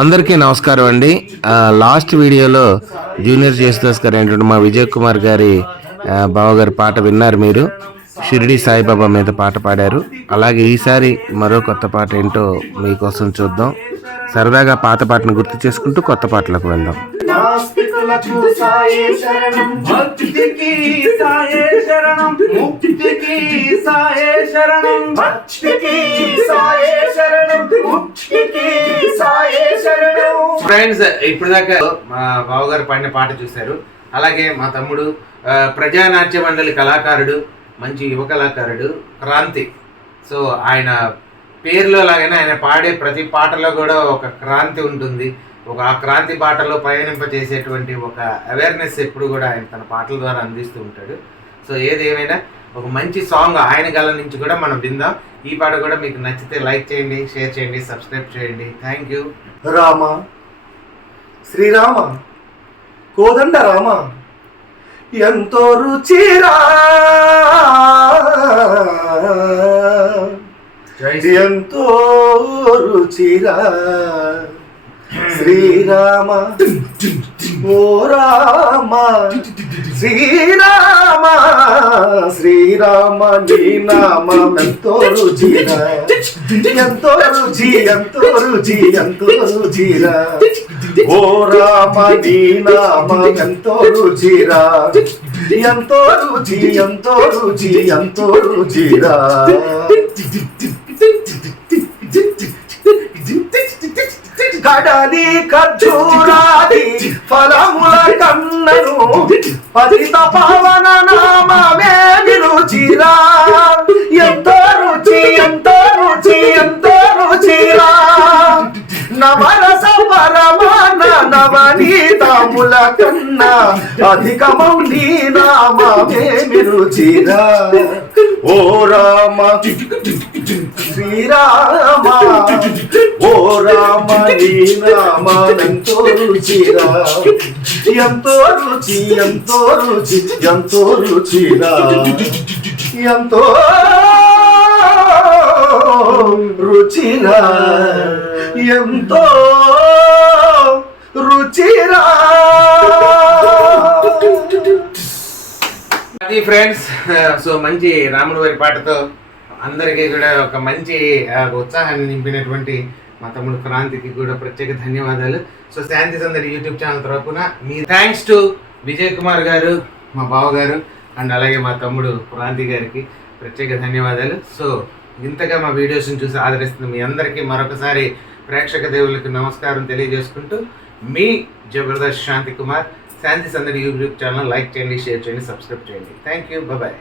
అందరికీ నమస్కారం అండి. లాస్ట్ వీడియోలో జూనియర్ జేసుదాస్ గారు ఏంటంటే మా విజయ్ కుమార్ గారి బావగారి పాట విన్నారు మీరు. షిరిడి సాయిబాబా మీద పాట పాడారు. అలాగే ఈసారి మరో కొత్త పాట ఏంటో మీకోసం చూద్దాం. సరదాగా పాత పాటను గుర్తు చేసుకుంటూ కొత్త పాటలకు వెళ్దాం. శరణం భక్తికి సాయే శరణం ఫ్రెండ్స్ ఇప్పుడు దాకా మా బావగారు పాడిన పాట చూశారు. అలాగే మా తమ్ముడు ప్రజానాట్య మండలి కళాకారుడు మంచి యువ కళాకారుడు క్రాంతి. సో ఆయన పేరులో లాగానే ఆయన పాడే ప్రతి పాటలో కూడా ఒక క్రాంతి ఉంటుంది. ఒక ఆ క్రాంతి పాటలో పయనింప చేసేటువంటి ఒక అవేర్నెస్ ఎప్పుడు కూడా ఆయన తన పాటల ద్వారా అందిస్తూ ఉంటాడు. సో ఏది ఏమైనా ఒక మంచి సాంగ్ ఆయన గల నుంచి కూడా మనం విందాం. ఈ పాట కూడా మీకు నచ్చితే లైక్ చేయండి షేర్ చేయండి సబ్స్క్రైబ్ చేయండి. థ్యాంక్ యూ రామ శ్రీరామ కోదండ రామ ఎంతో రుచిరా ఎంతో రుచిరా శ్రీరామ ఓ రామ శ్రీరామ శ్రీరామ నీ నామం ఎంతో రుచిరా ఎంతో రుచి ఎంతో రుచి ఎంతో రుచిరా ఓ రామ నీ నామం ఎంతో రుచిరా ఎంతో రుచి ఎంతో రుచి ఎంతో రుచిరా కడలి ఖర్జూరాది ఫలముల కన్నను పతిత పావన నామా నవరస పరమాన నవనీతముల కన్నా అధికమౌ నీ నామేమి రుచిరా ఓ రామ శ్రీరామ ఓ రామ నీ నామెంతో రుచిరా. ఎంతో రుచి ఎంతో రుచి ఎంతో రుచిరా. ఎంతో రుచిరా. ఎంతో రుచిరా. అది ఫ్రెండ్స్ సో మంచి రాముడు వారి పాటతో అందరికీ కూడా ఒక మంచి ఉత్సాహాన్ని నింపినటువంటి మా తమ్ముడు క్రాంతికి కూడా ప్రత్యేక ధన్యవాదాలు. సో శాంతి సందడి యూట్యూబ్ ఛానల్ తరపున మీ థ్యాంక్స్ టు విజయ్ కుమార్ గారు మా బావ గారు అండ్ అలాగే మా తమ్ముడు క్రాంతి గారికి ప్రత్యేక ధన్యవాదాలు. సో ఇంతగా మా వీడియోస్ని చూసి ఆదరిస్తున్న మీ అందరికీ మరొకసారి ప్రేక్షక దేవులకు నమస్కారం తెలియజేసుకుంటూ మీ Jabardasth Shanti Kumar Shanti Sandadi YouTube channel like చేయండి షేర్ చేయండి సబ్స్క్రైబ్ చేయండి. Thank you bye